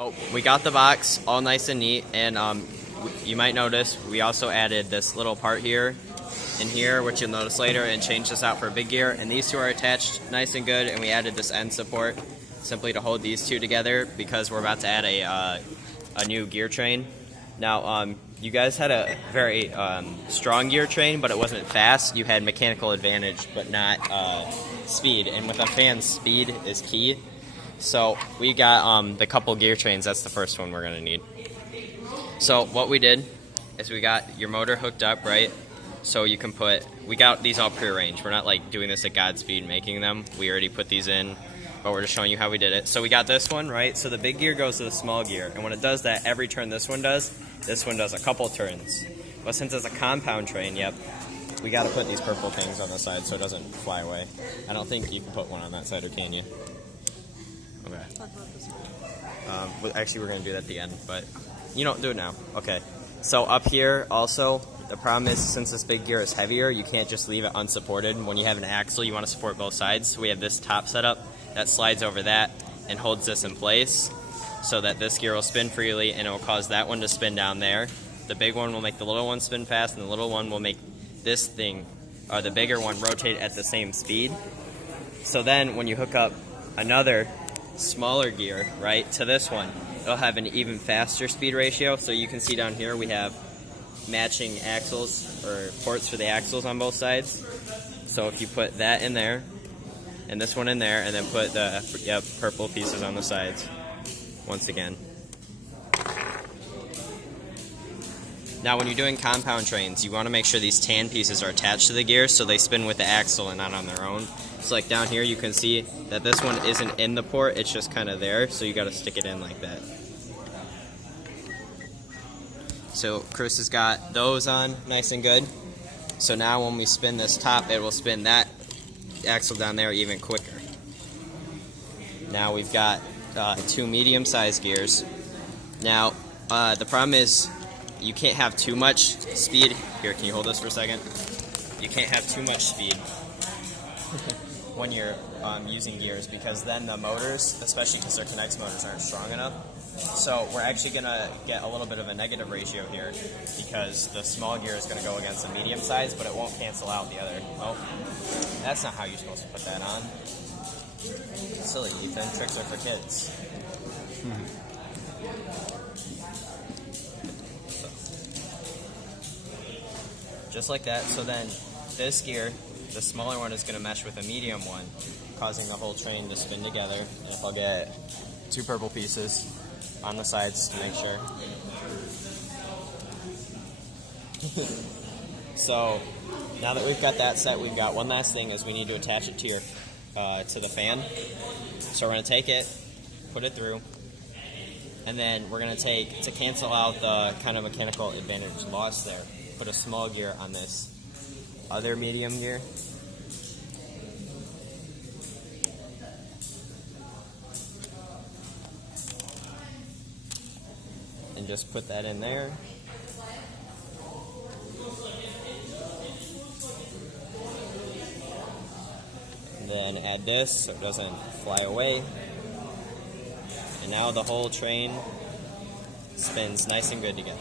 Oh, we got the box all nice and neat, and you might notice we also added this little part here and here, which you'll notice later, and changed this out for a big gear. And these two are attached nice and good, and we added this end support simply to hold these two together because we're about to add a new gear train. Now, you guys had a very strong gear train, but it wasn't fast. You had mechanical advantage, but not speed. And with a fan, speed is key. So we got the couple gear trains. That's the first one we're going to need. So what we did is we got your motor hooked up, right? So you can we got these all prearranged. We're not like doing this at Godspeed making them. We already put these in, but we're just showing you how we did it. So we got this one, right? So the big gear goes to the small gear. And when it does that, every turn this one does a couple turns. But since it's a compound train, yep, we got to put these purple things on the side so it doesn't fly away. I don't think you can put one on that side, or can you? Okay. Actually, we're going to do that at the end, but you don't do it now. Okay. So up here, also, the problem is since this big gear is heavier, you can't just leave it unsupported. When you have an axle, you want to support both sides. So we have this top setup that slides over that and holds this in place so that this gear will spin freely, and it will cause that one to spin down there. The big one will make the little one spin fast, and the little one will make this thing, or the bigger one, rotate at the same speed. So then when you hook up another smaller gear, right, to this one, it'll have an even faster speed ratio. So you can see down here we have matching axles, or ports for the axles on both sides. So if you put that in there and this one in there, and then put the purple pieces on the sides once again. Now when you're doing compound trains, you want to make sure these tan pieces are attached to the gear so they spin with the axle and not on their own. So like down here you can see that this one isn't in the port, it's just kind of there, so you got to stick it in like that. So Chris has got those on nice and good. So now when we spin this top, it will spin that axle down there even quicker. Now we've got two medium-sized gears. Now the problem is you can't have too much speed. Here, can you hold this for a second? You can't have too much speed when you're using gears, because then the motors, especially because their K'NEX motors, aren't strong enough. So we're actually going to get a little bit of a negative ratio here, because the small gear is going to go against the medium size, but it won't cancel out the other. Oh, that's not how you're supposed to put that on. Silly, Ethan. Tricks are for kids. Just like that. So then this gear, the smaller one, is going to mesh with a medium one, causing the whole train to spin together. And if I'll get two purple pieces on the sides to make sure. So now that we've got that set, we've got one last thing, is we need to attach it to your to the fan. So we're going to take it, put it through, and then we're going to take, to cancel out the kind of mechanical advantage lost there, put a small gear on this other medium gear. And just put that in there. And then add this so it doesn't fly away. And now the whole train spins nice and good together.